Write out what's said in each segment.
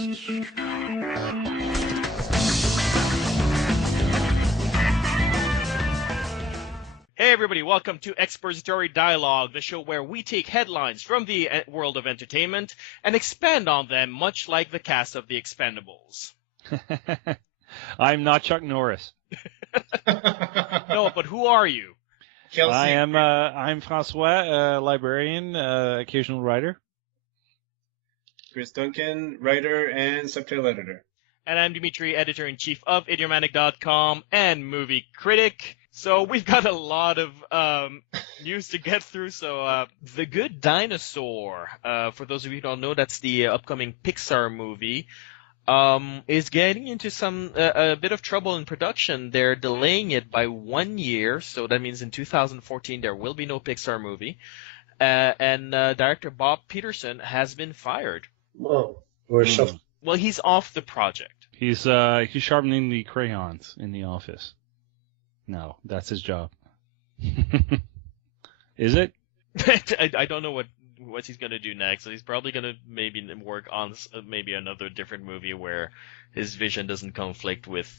Hey everybody, welcome to Expository Dialogue, the show where we take headlines from the world of entertainment and expand on them much like the cast of The Expendables. I'm not Chuck Norris. No, but who are you? Chelsea. I'm Francois, librarian, occasional writer. Chris Duncan, writer and subtitle editor. And I'm Dimitri, editor-in-chief of Idiomatic.com and movie critic. So we've got a lot of news to get through. So The Good Dinosaur, for those of you who don't know, that's the upcoming Pixar movie, is getting into a bit of trouble in production. They're delaying it by 1 year, so that means in 2014 there will be no Pixar movie. And director Bob Petersons has been fired. Whoa. Well, he's off the project. He's sharpening the crayons in the office. No, that's his job. Is it? I don't know what he's going to do next. He's probably going to maybe work on maybe another different movie where his vision doesn't conflict with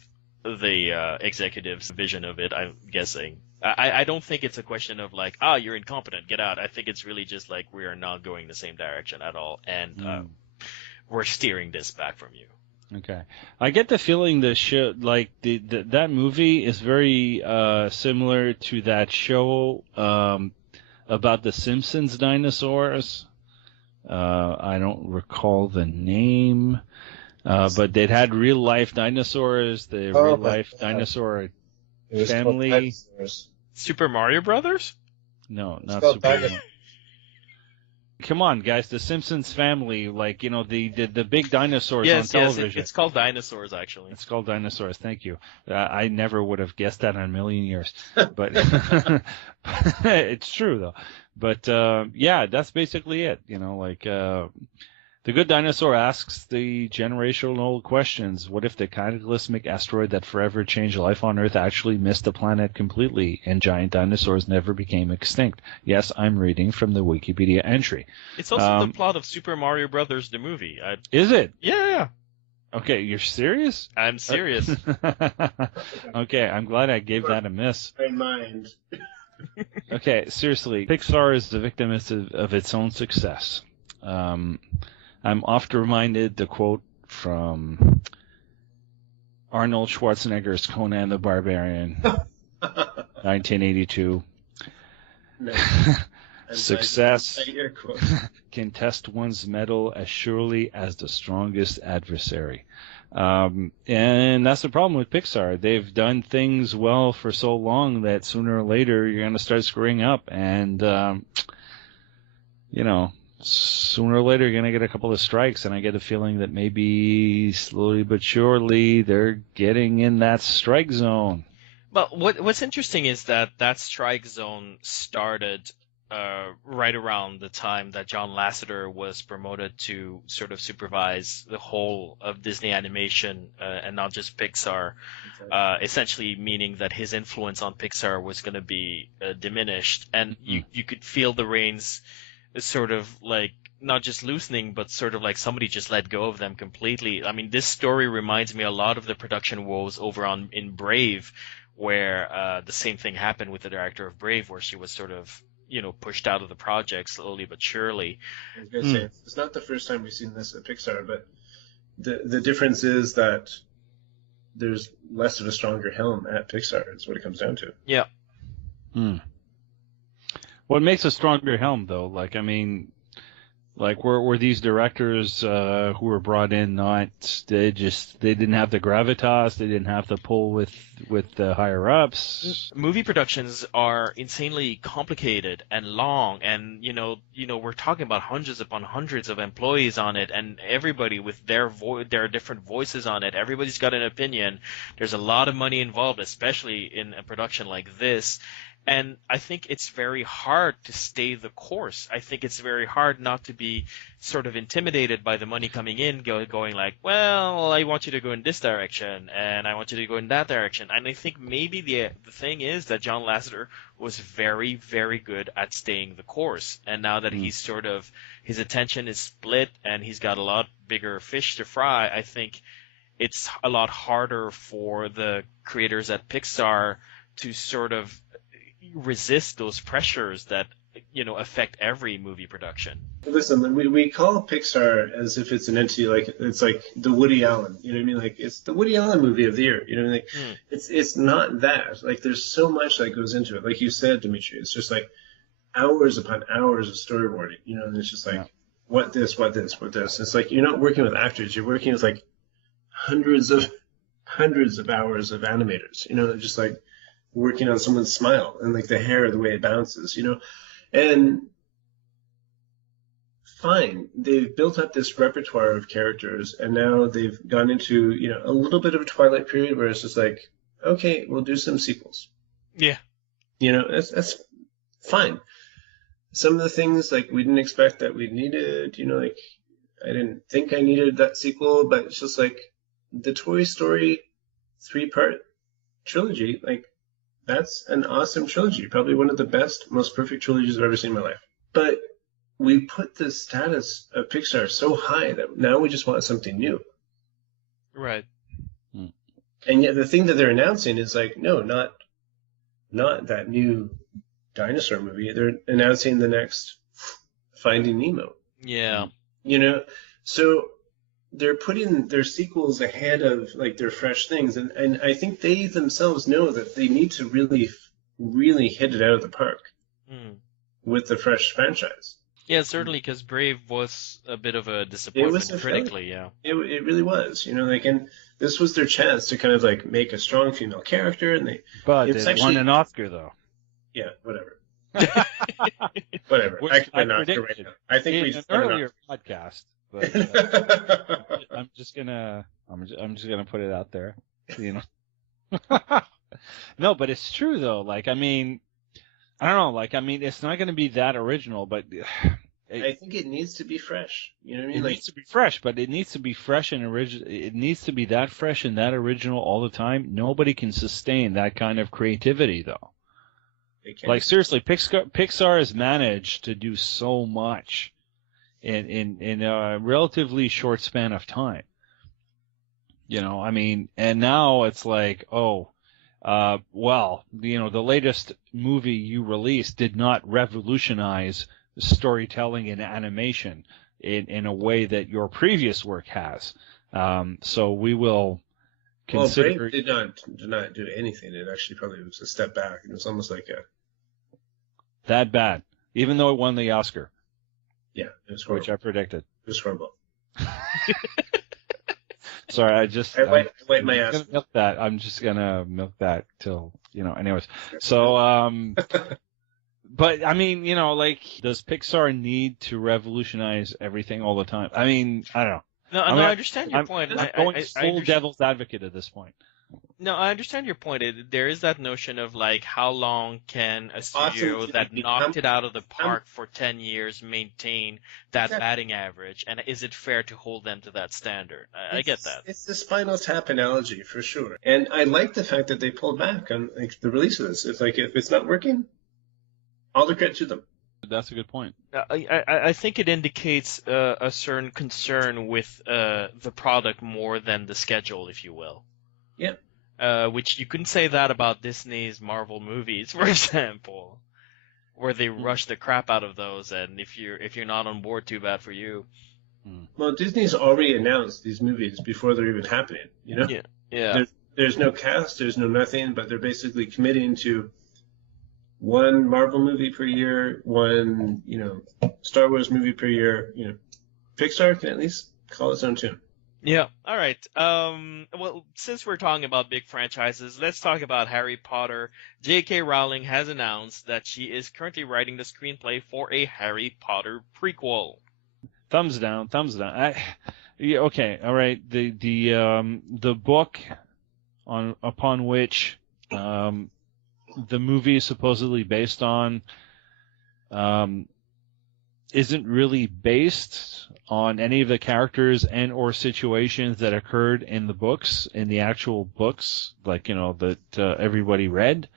the executive's vision of it, I'm guessing. I don't think it's a question of like, you're incompetent, get out. I think it's really just like we are not going the same direction at all, and we're steering this back from you. Okay, I get the feeling that movie is very similar to that show about the Simpsons dinosaurs. I don't recall the name, but they'd had real life dinosaurs. The real life dinosaur family. Super Mario Brothers? No, not Super Mario. Come on, guys! The Simpsons family, the big dinosaurs on television. Yes, it's called Dinosaurs, actually. It's called Dinosaurs. Thank you. I never would have guessed that in a million years, but it's true though. But yeah, that's basically it. The Good Dinosaur asks the generational questions. What if the cataclysmic asteroid that forever changed life on Earth actually missed the planet completely and giant dinosaurs never became extinct? Yes, I'm reading from the Wikipedia entry. It's also the plot of Super Mario Brothers, the movie. Is it? Yeah. Okay, you're serious? I'm serious. Okay, I'm glad I gave that a miss. In mind. Okay, seriously, Pixar is the victim of its own success. I'm often reminded the quote from Arnold Schwarzenegger's Conan the Barbarian, 1982. No. Success can test one's mettle as surely as the strongest adversary. And that's the problem with Pixar. They've done things well for so long that sooner or later you're going to start screwing up. And, sooner or later you're going to get a couple of strikes, and I get a feeling that maybe slowly but surely they're getting in that strike zone. But what's interesting is that strike zone started right around the time that John Lasseter was promoted to sort of supervise the whole of Disney animation and not just Pixar, essentially meaning that his influence on Pixar was going to be diminished, and you could feel the reins sort of like not just loosening, but sort of like somebody just let go of them completely. I mean, this story reminds me a lot of the production woes over in Brave, where the same thing happened with the director of Brave, where she was sort of, pushed out of the project slowly but surely. I was going to say, it's not the first time we've seen this at Pixar, but the difference is that there's less of a stronger helm at Pixar, is what it comes down to. Yeah. What makes a stronger helm, though? Were these directors who were brought in they didn't have the gravitas, they didn't have the pull with the higher ups? Movie productions are insanely complicated and long, and we're talking about hundreds upon hundreds of employees on it, and everybody with their different voices on it. Everybody's got an opinion. There's a lot of money involved, especially in a production like this. And I think it's very hard to stay the course. I think it's very hard not to be sort of intimidated by the money coming in, going like, well, I want you to go in this direction, and I want you to go in that direction. And I think maybe the thing is that John Lasseter was very, very good at staying the course. And now that he's sort of, his attention is split and he's got a lot bigger fish to fry, I think it's a lot harder for the creators at Pixar to sort of resist those pressures that, you know, affect every movie production. Listen, we call Pixar as if it's an entity, like it's like the Woody Allen, you know what I mean? Like it's the Woody Allen movie of the year, you know what I mean? Like, it's not that. Like there's so much that goes into it. Like you said, Dimitri, it's just like hours upon hours of storyboarding, you know, and it's just like what this. It's like you're not working with actors, you're working with like hundreds of hours of animators, you know, they're just like working on someone's smile and like the hair, the way it bounces, you know, and fine, they've built up this repertoire of characters, and now they've gone into, you know, a little bit of a twilight period where it's just like, okay, we'll do some sequels. Yeah, you know, that's fine. Some of the things like we didn't expect that we needed, you know, like I didn't think I needed that sequel, but it's just like the Toy Story 3-part trilogy, like. That's an awesome trilogy. Probably one of the best, most perfect trilogies I've ever seen in my life. But we put the status of Pixar so high that now we just want something new. Right. And yet the thing that they're announcing is like, no, not that new dinosaur movie. They're announcing the next Finding Nemo. Yeah. You know, so they're putting their sequels ahead of like their fresh things, and I think they themselves know that they need to really hit it out of the park with the fresh franchise. Yeah, certainly, because Brave was a bit of a disappointment critically. Yeah, it really was, you know, like, and this was their chance to kind of like make a strong female character, and they won an Oscar though. Yeah, whatever. Whatever. I could win an Oscar right now. I think we an earlier podcast. But I'm just gonna put it out there, you know. No, but it's true though. Like, I mean, I don't know. Like, I mean, it's not gonna be that original, but I think it needs to be fresh. You know what I mean? It needs to be fresh, but it needs to be fresh and original. It needs to be that fresh and that original all the time. Nobody can sustain that kind of creativity, though. Like seriously, Pixar has managed to do so much in a relatively short span of time. You know, I mean, and now it's like, well, you know, the latest movie you released did not revolutionize storytelling and animation in a way that your previous work has. So we will consider. Well, Brave did not do anything. It actually probably was a step back. It was almost like that bad, even though it won the Oscar. Yeah, it was horrible. Which I predicted. It was horrible. Sorry, I wiped my ass. I'm just gonna milk that till, you know. Anyways, so but I mean, you know, like, does Pixar need to revolutionize everything all the time? I mean, I don't know. No, I understand your point. I'm going full devil's advocate at this point. No, I understand your point. There is that notion of like, how long can a studio that knocked it out of the park for 10 years maintain that batting average, and is it fair to hold them to that standard? I get that. It's the Spinal Tap analogy for sure, and I like the fact that they pulled back on like the release of this. It's like, if it's not working, all the credit to them. That's a good point. I think it indicates a certain concern with the product more than the schedule, if you will. Yeah. Which you couldn't say that about Disney's Marvel movies, for example, where they rush the crap out of those, and if you're not on board, too bad for you. Well, Disney's already announced these movies before they're even happening. You know. Yeah. There's no cast. There's no nothing. But they're basically committing to one Marvel movie per year, one, you know, Star Wars movie per year. You know, Pixar can at least call its own tune. Yeah. All right. Well, since we're talking about big franchises, let's talk about Harry Potter. J.K. Rowling has announced that she is currently writing the screenplay for a Harry Potter prequel. Thumbs down. Okay. All right. The book upon which the movie is supposedly based on isn't really based on any of the characters and or situations that occurred in the books, in the actual books, like, that everybody read.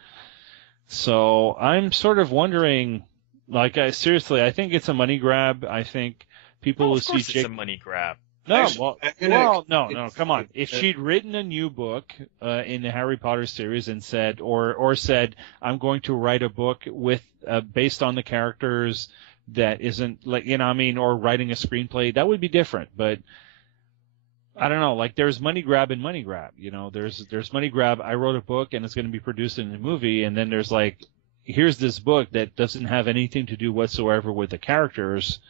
So I'm sort of wondering, like, I think it's a money grab. I think people will see it's a money grab. No, Actually, no, come on. If she'd written a new book in the Harry Potter series and said, or said, I'm going to write a book with based on the characters that isn't like, or writing a screenplay, that would be different. But I don't know, like, there's money grab and money grab. There's money grab. I wrote a book and it's going to be produced in a movie, and then there's like, here's this book that doesn't have anything to do whatsoever with the characters.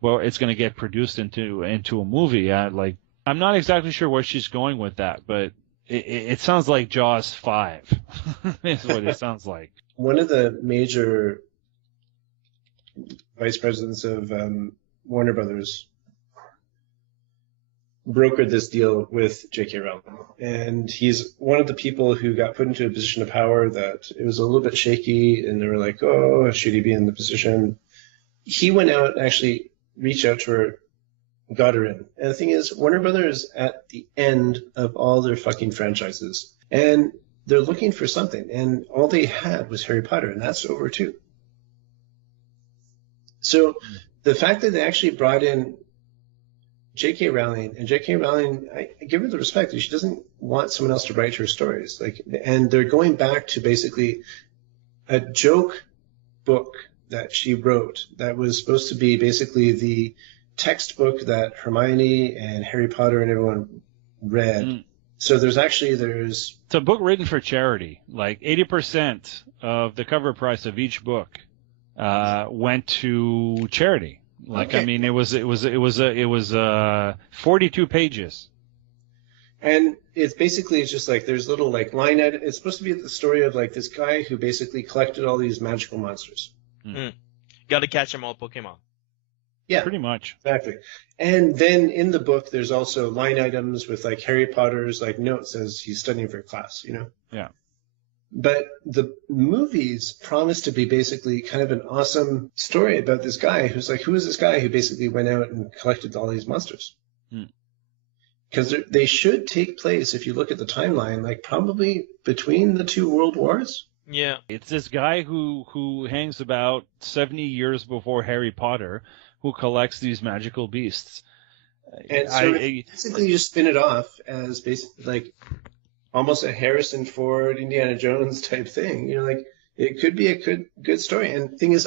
Well, it's going to get produced into a movie. I'm not exactly sure where she's going with that, but it sounds like Jaws 5 is what it sounds like. One of the major vice presidents of Warner Brothers brokered this deal with J.K. Rowling, and he's one of the people who got put into a position of power that it was a little bit shaky, and they were like, oh, should he be in the position? He went out and actually reached out to her, got her in. And the thing is, Warner Brothers at the end of all their fucking franchises, and they're looking for something, and all they had was Harry Potter, and that's over too. So the fact that they actually brought in J.K. Rowling, and J.K. Rowling, I give her the respect that she doesn't want someone else to write her stories, and they're going back to basically a joke book that she wrote that was supposed to be basically the textbook that Hermione and Harry Potter and everyone read. So there's it's a book written for charity. Like 80% of the cover price of each book went to charity. Like, okay. It was 42 pages. And it's just like there's little like line edit. It's supposed to be the story of like this guy who basically collected all these magical monsters. Got to catch them all, Pokemon. Yeah, pretty much. Exactly. And then in the book, there's also line items with like Harry Potter's like notes as he's studying for class, Yeah. But the movies promise to be basically kind of an awesome story about this guy who's like, who is this guy who basically went out and collected all these monsters? Because they should take place, if you look at the timeline, like probably between the two world wars. Yeah. It's this guy who hangs about 70 years before Harry Potter who collects these magical beasts. And so basically you spin it off as basically like almost a Harrison Ford, Indiana Jones type thing. It could be a good story. And the thing is,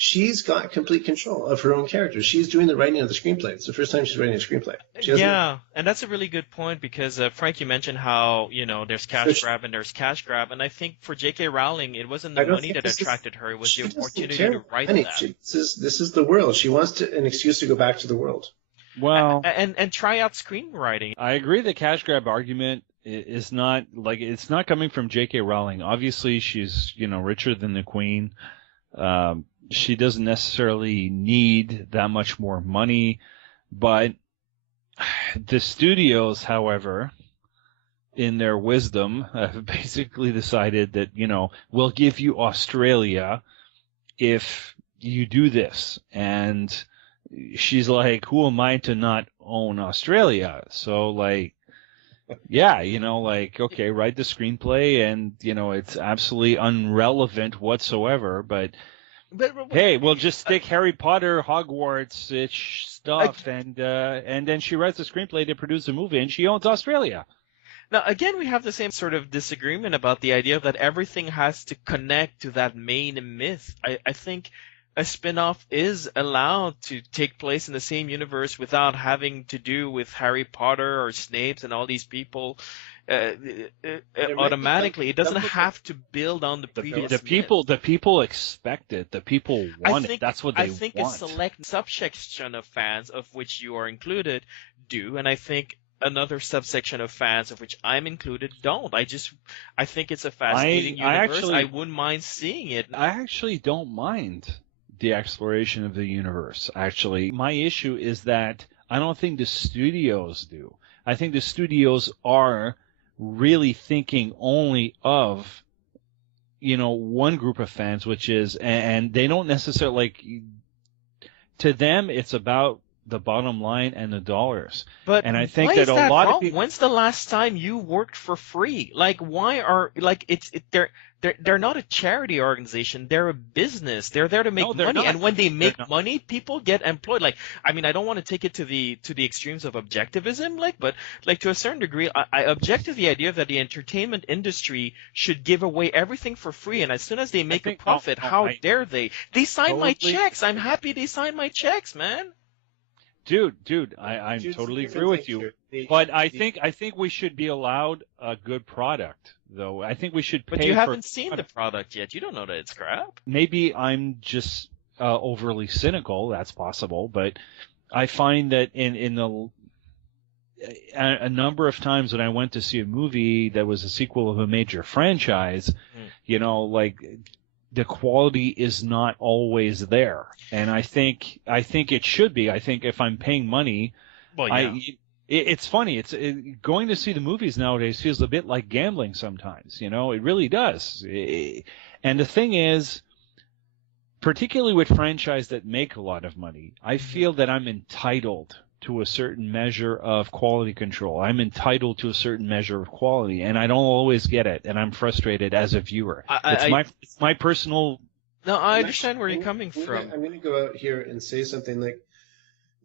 she's got complete control of her own character. She's doing the writing of the screenplay. It's the first time she's writing a screenplay. Yeah, and that's a really good point because, Frank, you mentioned how, there's cash grab and there's cash grab. And I think for J.K. Rowling, it wasn't the money that attracted her. It was the opportunity to write that. This is the world. She wants an excuse to go back to the world. Well, and try out screenwriting. I agree the cash grab argument is not, like, it's not coming from J.K. Rowling. Obviously, she's, richer than the Queen. She doesn't necessarily need that much more money, but the studios, however, in their wisdom, have basically decided that, we'll give you Australia if you do this. And she's like, who am I to not own Australia? So, like, yeah, okay, write the screenplay and, it's absolutely irrelevant whatsoever, but hey, we'll just stick Harry Potter, Hogwarts-ish stuff, and then she writes a screenplay to produce a movie, and she owns Australia. Now, again, we have the same sort of disagreement about the idea that everything has to connect to that main myth. I think a spin-off is allowed to take place in the same universe without having to do with Harry Potter or Snape and all these people. Automatically, it doesn't have to build on the previous. The people expect it. The people want it. That's what they want. I think a select subsection of fans, of which you are included, do, and I think another subsection of fans, of which I'm included, don't. I think it's a fascinating universe. I wouldn't mind seeing it. I actually don't mind the exploration of the universe. Actually, my issue is that I don't think the studios do. I think the studios are really thinking only of one group of fans, which is, and they don't necessarily, like, to them, it's about the bottom line and the dollars. But and I think why that is a that lot wrong? of people. When's the last time you worked for free? Like, why are they're not a charity organization. They're a business. They're there to make No, they're money, not. and when they They're make not. money, people get employed. Like, I mean, I don't want to take it to the extremes of objectivism, like, but like to a certain degree, I object to the idea that the entertainment industry should give away everything for free, and as soon as they make a profit, how dare they? They sign my checks. I'm happy they sign my checks, man. Dude, I totally agree with you. But I think we should be allowed a good product, though. I think we should pay. But you haven't seen the product yet. You don't know that it's crap. Maybe I'm just overly cynical. That's possible. But I find that in a number of times when I went to see a movie that was a sequel of a major franchise, like, the quality is not always there, and I think it should be. I think if I'm paying money, well, yeah. It's funny. Going to see the movies nowadays feels a bit like gambling sometimes. It really does. And the thing is, particularly with franchises that make a lot of money, I feel that I'm entitled to a certain measure of quality control. I'm entitled to a certain measure of quality, and I don't always get it, and I'm frustrated as a viewer. It's my personal. No, I understand where you're coming from. I'm going to go out here and say something like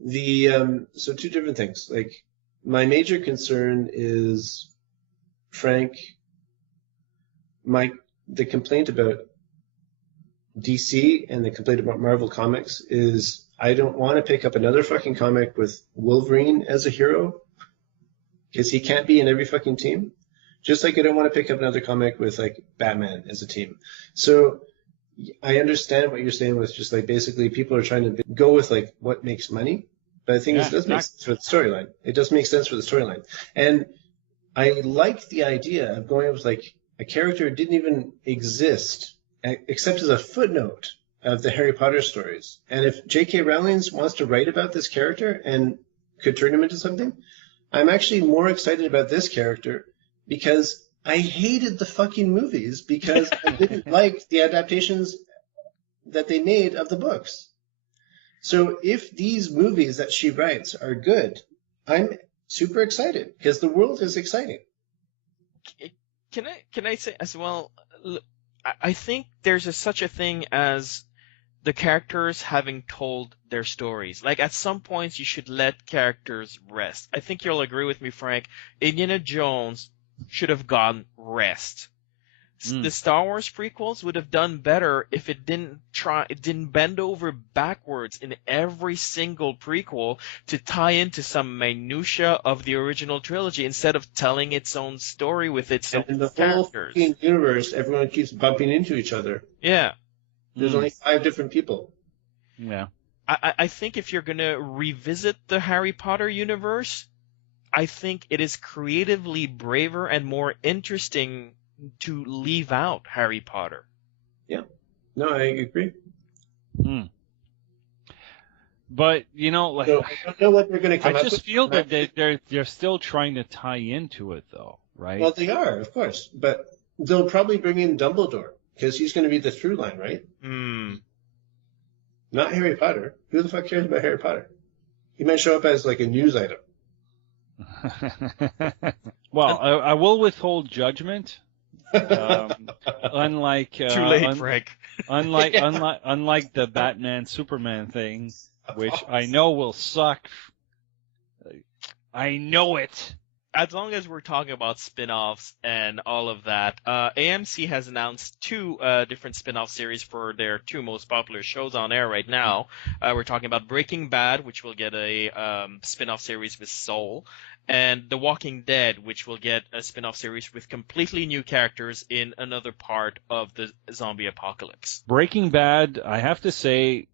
so two different things. Like, my major concern is, Frank, the complaint about DC and the complaint about Marvel Comics is, I don't want to pick up another fucking comic with Wolverine as a hero, because he can't be in every fucking team. Just like I don't want to pick up another comic with, like, Batman as a team. So I understand what you're saying with just, like, basically people are trying to go with, like, what makes money. But the thing is, it does make sense for the storyline. It does make sense for the storyline. And I like the idea of going with, like, a character who didn't even exist except as a footnote of the Harry Potter stories. And if J.K. Rowling wants to write about this character and could turn him into something, I'm actually more excited about this character because I hated the fucking movies because I didn't like the adaptations that they made of the books. So if these movies that she writes are good, I'm super excited because the world is exciting. Can I say as well, I think there's such a thing as the characters having told their stories. Like, at some points, you should let characters rest. I think you'll agree with me, Frank. Indiana Jones should have gotten rest. The Star Wars prequels would have done better if it didn't bend over backwards in every single prequel to tie into some minutia of the original trilogy instead of telling its own story with its own characters. In the whole fucking universe, everyone keeps bumping into each other. Yeah. There's only 5 different people. Yeah. I think if you're going to revisit the Harry Potter universe, I think it is creatively braver and more interesting to leave out Harry Potter. Yeah. No, I agree. But, like, so I don't know what they're going to come up with. I just feel that they're still trying to tie into it, though, right? Well, they are, of course. But they'll probably bring in Dumbledore. Because he's going to be the through line, right? Not Harry Potter. Who the fuck cares about Harry Potter? He might show up as, like, a news item. Well, I will withhold judgment. Unlike too late, Frank. Unlike the Batman Superman thing, which I know will suck. I know it. As long as we're talking about spin-offs and all of that, AMC has announced 2 different spin-off series for their 2 most popular shows on air right now. We're talking about Breaking Bad, which will get a spin-off series with Soul, and The Walking Dead, which will get a spin-off series with completely new characters in another part of the zombie apocalypse. Breaking Bad, I have to say,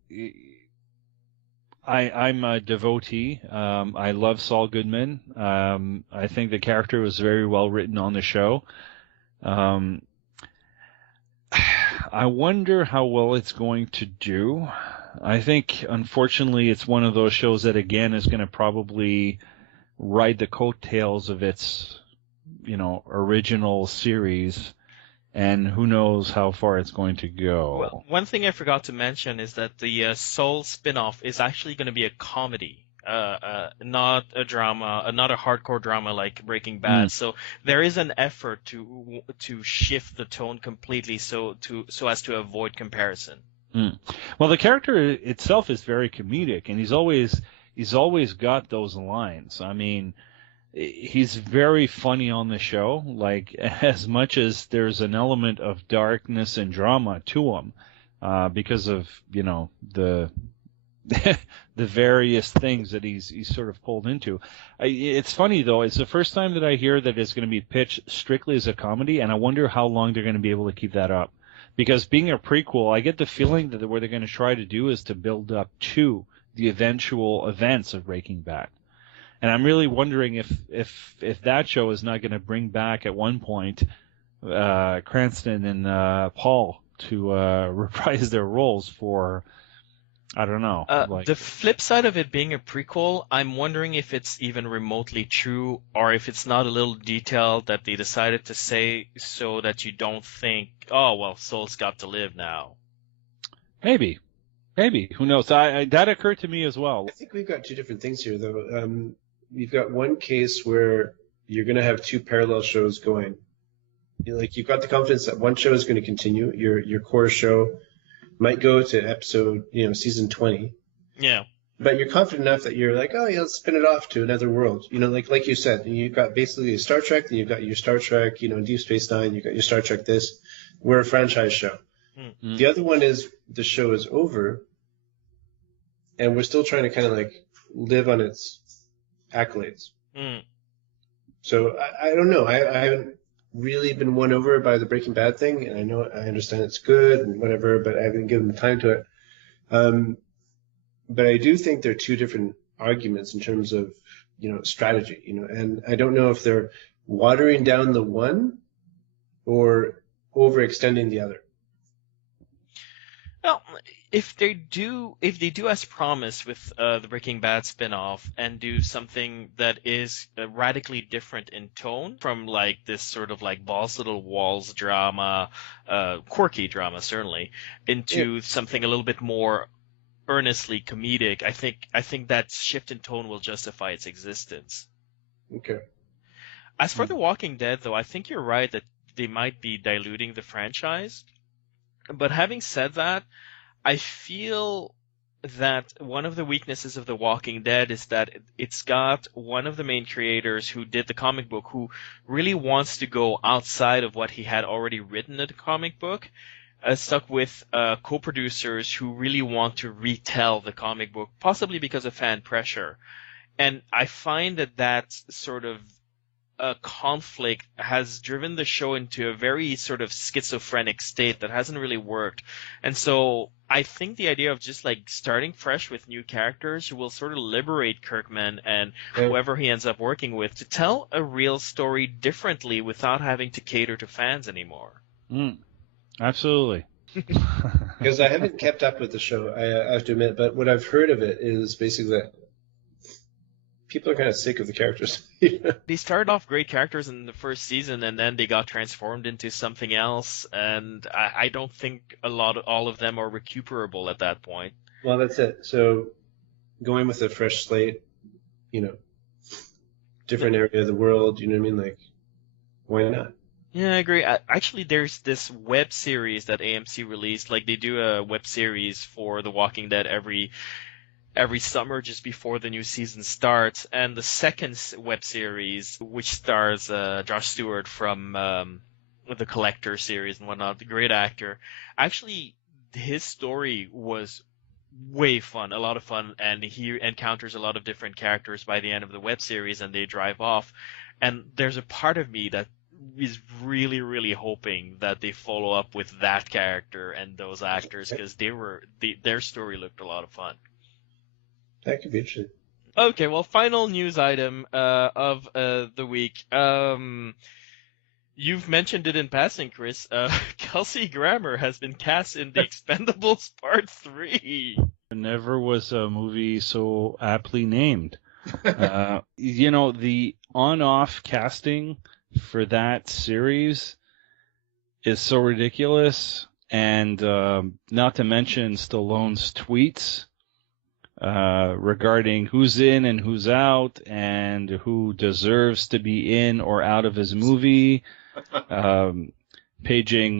I'm a devotee. I love Saul Goodman. I think the character was very well written on the show. I wonder how well it's going to do. I think, unfortunately, it's one of those shows that, again, is going to probably ride the coattails of its, original series. and who knows how far it's going to go. Well, one thing I forgot to mention is that the Soul spin-off is actually going to be a comedy. Not a drama, not a hardcore drama like Breaking Bad. So there is an effort to shift the tone completely, so as to avoid comparison. Well, the character itself is very comedic, and he's always got those lines. I mean, he's very funny on the show. Like, as much as there's an element of darkness and drama to him, because of the the various things that he's sort of pulled into. It's funny, though. It's the first time that I hear that it's going to be pitched strictly as a comedy, and I wonder how long they're going to be able to keep that up. Because being a prequel, I get the feeling that what they're going to try to do is to build up to the eventual events of Breaking Bad. And I'm really wondering if that show is not going to bring back at one point Cranston and Paul to reprise their roles for, I don't know. The flip side of it being a prequel, I'm wondering if it's even remotely true, or if it's not a little detail that they decided to say so that you don't think, oh, well, Soul's got to live now. Maybe. Who knows? That occurred to me as well. I think we've got two different things here, though. You've got one case where you're going to have two parallel shows going. You've got the confidence that one show is going to continue. Your core show might go to episode, season 20. Yeah. But you're confident enough that you're like, oh, yeah, let's spin it off to another world. Like you said, you've got basically a Star Trek, then you've got your Star Trek, Deep Space Nine, you've got your Star Trek this. We're a franchise show. Mm-hmm. The other one is the show is over, and we're still trying to kind of live on its accolades. So I don't know. I haven't really been won over by the Breaking Bad thing, and I understand it's good and whatever, but I haven't given the time to it. But I do think they're two different arguments in terms of strategy, and I don't know if they're watering down the one or overextending the other. Well, if they do as promised with the Breaking Bad spinoff and do something that is radically different in tone from this sort of balls to the walls drama, quirky drama certainly, into something a little bit more earnestly comedic, I think that shift in tone will justify its existence. Okay. As for The Walking Dead, though, I think you're right that they might be diluting the franchise. But having said that, I feel that one of the weaknesses of The Walking Dead is that it's got one of the main creators who did the comic book who really wants to go outside of what he had already written in the comic book, stuck with co-producers who really want to retell the comic book, possibly because of fan pressure. And I find that sort of conflict has driven the show into a very sort of schizophrenic state that hasn't really worked. And so I think the idea of just starting fresh with new characters will sort of liberate Kirkman and whoever he ends up working with to tell a real story differently without having to cater to fans anymore. Absolutely. Because I haven't kept up with the show, I have to admit, but what I've heard of it is basically that people are kind of sick of the characters. They started off great characters in the first season, and then they got transformed into something else, and I don't think all of them are recuperable at that point. Well, that's it. So going with a fresh slate, different area of the world, you know what I mean? Why not? Yeah, I agree. Actually, there's this web series that AMC released. They do a web series for The Walking Dead every summer just before the new season starts, and the second web series, which stars Josh Stewart from the Collector series and whatnot, the great actor, actually his story was way fun, a lot of fun, and he encounters a lot of different characters by the end of the web series, and they drive off, and there's a part of me that is really, really hoping that they follow up with that character and those actors, because their story looked a lot of fun. That could be interesting. Okay, well, final news item of the week. You've mentioned it in passing, Chris. Kelsey Grammer has been cast in The Expendables Part 3. There never was a movie so aptly named. The on-off casting for that series is so ridiculous, and not to mention Stallone's tweets regarding who's in and who's out, and who deserves to be in or out of his movie. Paging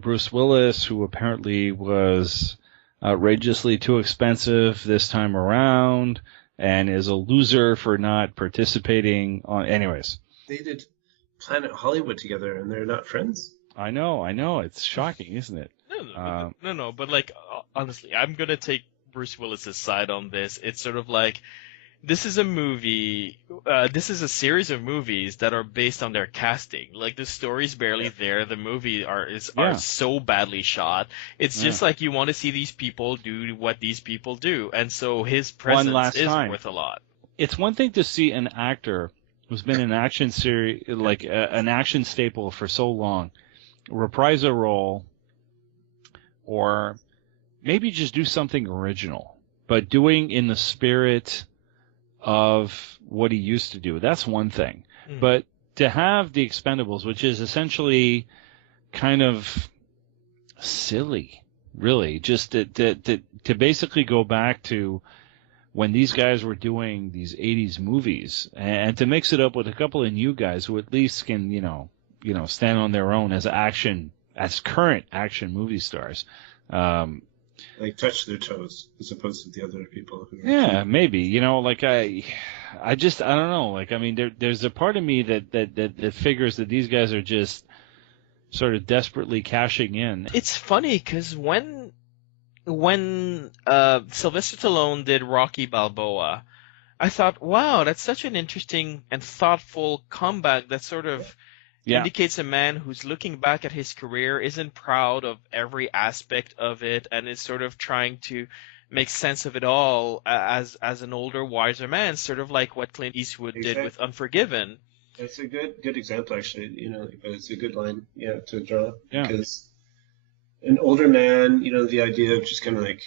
Bruce Willis, who apparently was outrageously too expensive this time around, and is a loser for not participating on. Anyways, They did Planet Hollywood together, and they're not friends. I know. It's shocking, isn't it? No. But like, honestly, I'm gonna take Bruce Willis's side on this. It's sort of like, this is a movie. This is a series of movies that are based on their casting. Like, the story's barely there. The movie are so badly shot. It's just like, you want to see these people do what these people do, and so his presence is worth a lot. It's one thing to see an actor who's been in an action series, like an action staple for so long, reprise a role, or maybe just do something original, but doing in the spirit of what he used to do. That's one thing. But to have the Expendables, which is essentially kind of silly, really, just to basically go back to when these guys were doing these 80s movies, and to mix it up with a couple of new guys who at least can, stand on their own as current action movie stars. Like, touch their toes as opposed to the other people who maybe, I don't know. Like, I mean, there's a part of me that figures that these guys are just sort of desperately cashing in. It's funny because when Sylvester Stallone did Rocky Balboa, I thought, wow, that's such an interesting and thoughtful comeback that sort of indicates a man who's looking back at his career, isn't proud of every aspect of it, and is sort of trying to make sense of it all as an older, wiser man, sort of like what Clint Eastwood did with Unforgiven. That's a good example, actually. It's a good line, to draw. Yeah. Because an older man, the idea of just kind of like,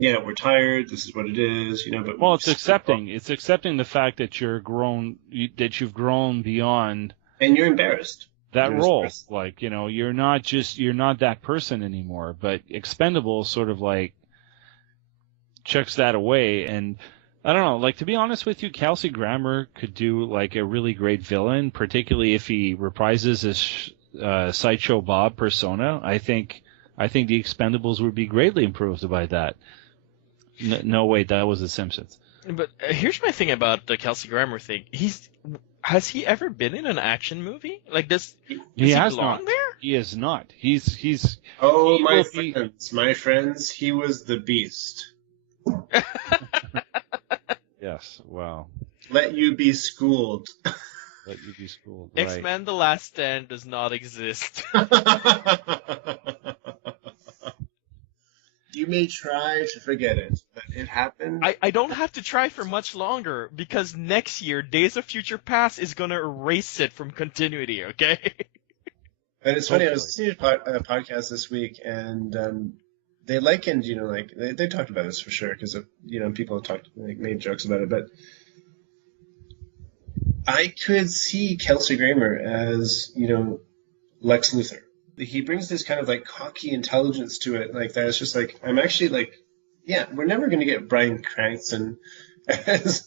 we're tired. This is what it is, But it's accepting. It's accepting the fact that you've grown beyond. And you're embarrassed. That role, like, you're not that person anymore. But Expendables sort of like checks that away, and I don't know. Like, to be honest with you, Kelsey Grammer could do like a really great villain, particularly if he reprises his Sideshow Bob persona. I think the Expendables would be greatly improved by that. No, wait, that was The Simpsons. But here's my thing about the Kelsey Grammer thing. Has he ever been in an action movie? Like, does he belong there? He is not. He's. Oh, my friends, he was the Beast. Yes. Wow. Let you be schooled. Let you be schooled. Right. X-Men: The Last Stand does not exist. You may try to forget it, but it happened. I don't have to try for much longer, because next year, Days of Future Past is going to erase it from continuity, okay? And it's funny, I was listening to a podcast this week, and they likened, they talked about this for sure, because, people have made jokes about it, but I could see Kelsey Grammer as, Lex Luthor. He brings this kind of like cocky intelligence to it, like that. It's just like, I'm actually like, we're never going to get Bryan Cranston as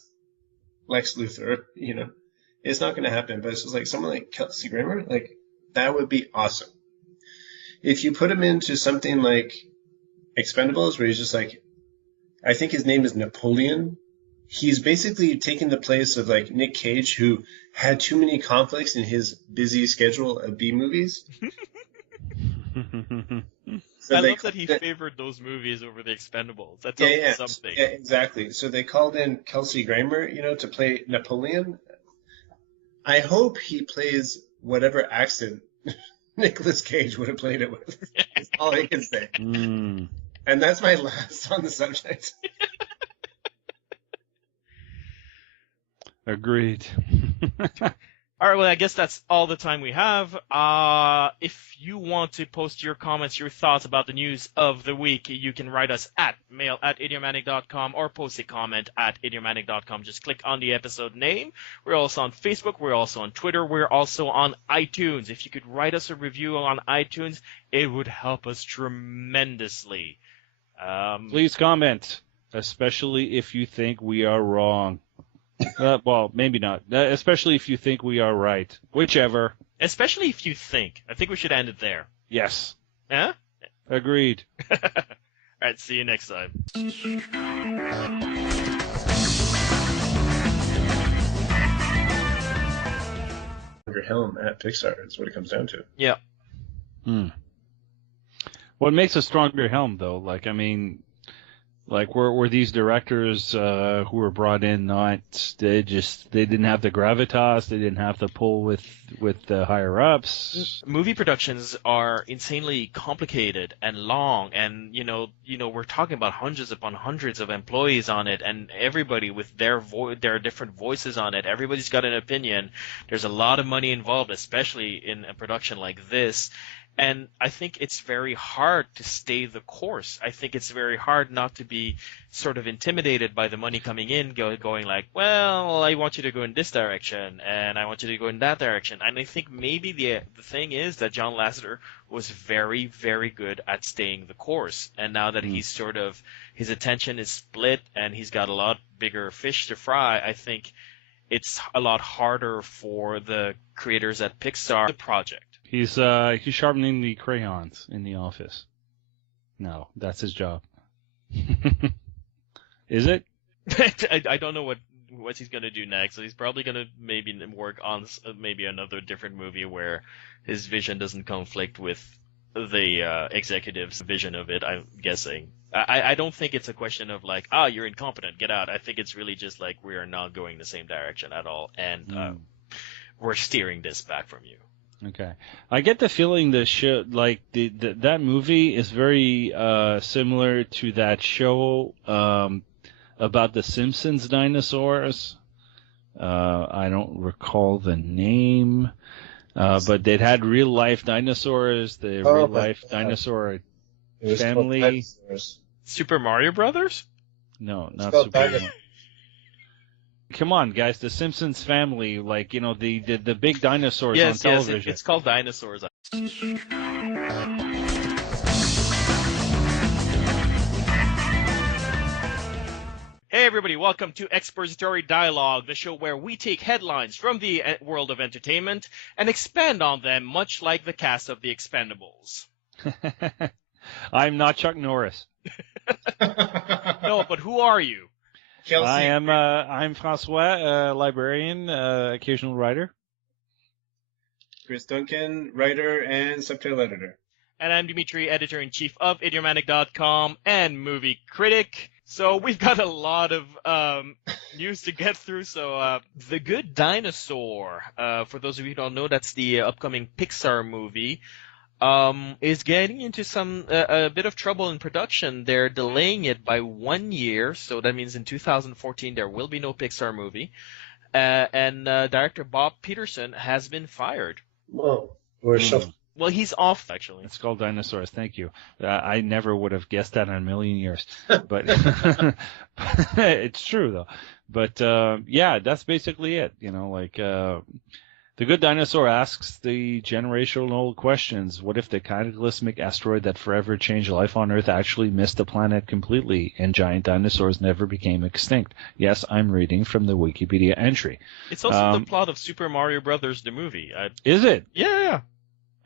Lex Luthor, It's not going to happen, but it's just like someone like Kelsey Grammer, like, that would be awesome. If you put him into something like Expendables, where he's just like, I think his name is Napoleon. He's basically taking the place of like Nick Cage, who had too many conflicts in his busy schedule of B movies. I love that he favored those movies over the Expendables. That tells me something. Yeah, exactly. So they called in Kelsey Grammer, to play Napoleon. I hope he plays whatever accent Nicolas Cage would have played it with. That's all I can say. And that's my last on the subject. Agreed. All right, well, I guess that's all the time we have. If you want to post your comments, your thoughts about the news of the week, you can write us at mail@idiomatic.com or post a comment at idiomatic.com. Just click on the episode name. We're also on Facebook. We're also on Twitter. We're also on iTunes. If you could write us a review on iTunes, it would help us tremendously. Please comment, especially if you think we are wrong. Well, maybe not. Especially if you think we are right. Whichever. Especially if you think. I think we should end it there. Yes. Huh? Agreed. All right, see you next time. Your helm at Pixar is what it comes down to. Yeah. What makes a stronger helm, though? Like, I mean, like, were these directors who were brought in they didn't have the gravitas, they didn't have the pull with the higher ups? Movie productions are insanely complicated and long, and you know we're talking about hundreds upon hundreds of employees on it, and everybody with their different voices on it. Everybody's got an opinion. There's a lot of money involved, especially in a production like this. And I think it's very hard to stay the course. I think it's very hard not to be sort of intimidated by the money coming in, going like, well, I want you to go in this direction, and I want you to go in that direction. And I think maybe the thing is that John Lasseter was very, very good at staying the course. And now that he's sort of, his attention is split and he's got a lot bigger fish to fry, I think it's a lot harder for the creators at Pixar, the project. He's sharpening the crayons in the office. No, that's his job. Is it? I don't know what he's gonna do next. So he's probably gonna maybe work on maybe another different movie where his vision doesn't conflict with the executive's vision of it. I'm guessing. I don't think it's a question of like, you're incompetent, get out. I think it's really just like we are not going the same direction at all, and we're steering this back from you. Okay, I get the feeling that movie is very similar to that show about the Simpsons dinosaurs. I don't recall the name, but they'd had real life dinosaurs. The real life dinosaur family. Super Mario Brothers? No, not Super Mario. Come on, guys! The Simpsons family, like the big dinosaurs on television. Yes, it's called Dinosaurs. Hey everybody, welcome to Expository Dialogue, the show where we take headlines from the world of entertainment and expand on them, much like the cast of The Expendables. I'm not Chuck Norris. No, but who are you? Kelsey. I'm Francois, librarian, occasional writer. Chris Duncan, writer and subtitle editor. And I'm Dimitri, editor-in-chief of idiomatic.com and movie critic. So we've got a lot of news to get through. So The Good Dinosaur, for those of you who don't know, that's the upcoming Pixar movie, is getting into a bit of trouble in production. They're delaying it by 1 year, so that means in 2014 there will be no Pixar movie. And director Bob Peterson has been fired. Whoa, we're shuffled. Well, he's off, actually. It's called Dinosaurs. Thank you. I never would have guessed that in a million years. But it's true, though. But, yeah, that's basically it. The Good Dinosaur asks the generational questions. What if the cataclysmic asteroid that forever changed life on Earth actually missed the planet completely and giant dinosaurs never became extinct? Yes, I'm reading from the Wikipedia entry. It's also the plot of Super Mario Brothers, the movie. Is it? Yeah.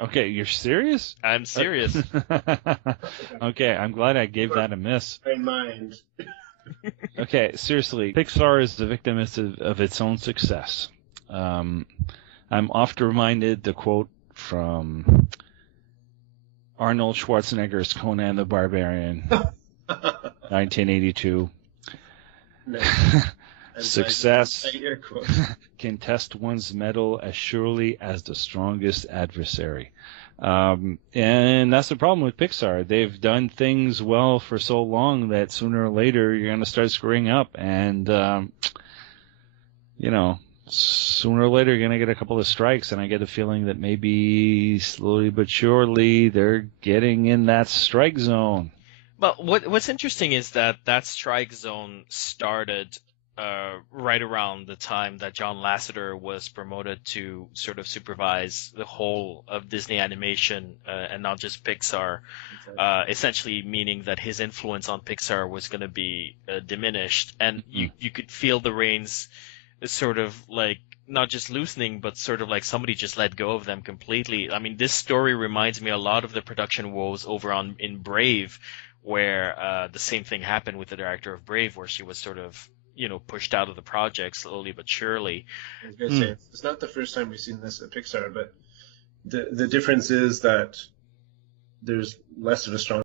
Okay, you're serious? I'm serious. Okay, I'm glad I gave that a miss. In mind. Okay, seriously, Pixar is the victim of its own success. I'm often reminded the quote from Arnold Schwarzenegger's Conan the Barbarian, 1982. No. Success can test one's mettle as surely as the strongest adversary. And that's the problem with Pixar. They've done things well for so long that sooner or later you're going to start screwing up. And, sooner or later you're going to get a couple of strikes, and I get a feeling that maybe slowly but surely they're getting in that strike zone. Well, what's interesting is that strike zone started right around the time that John Lasseter was promoted to sort of supervise the whole of Disney animation and not just Pixar, essentially meaning that his influence on Pixar was going to be diminished, and you could feel the reins sort of like not just loosening, but sort of like somebody just let go of them completely. I mean, this story reminds me a lot of the production woes over in Brave, where the same thing happened with the director of Brave, where she was sort of, pushed out of the project slowly but surely. I was going to say, it's not the first time we've seen this at Pixar, but the difference is that there's less of a strong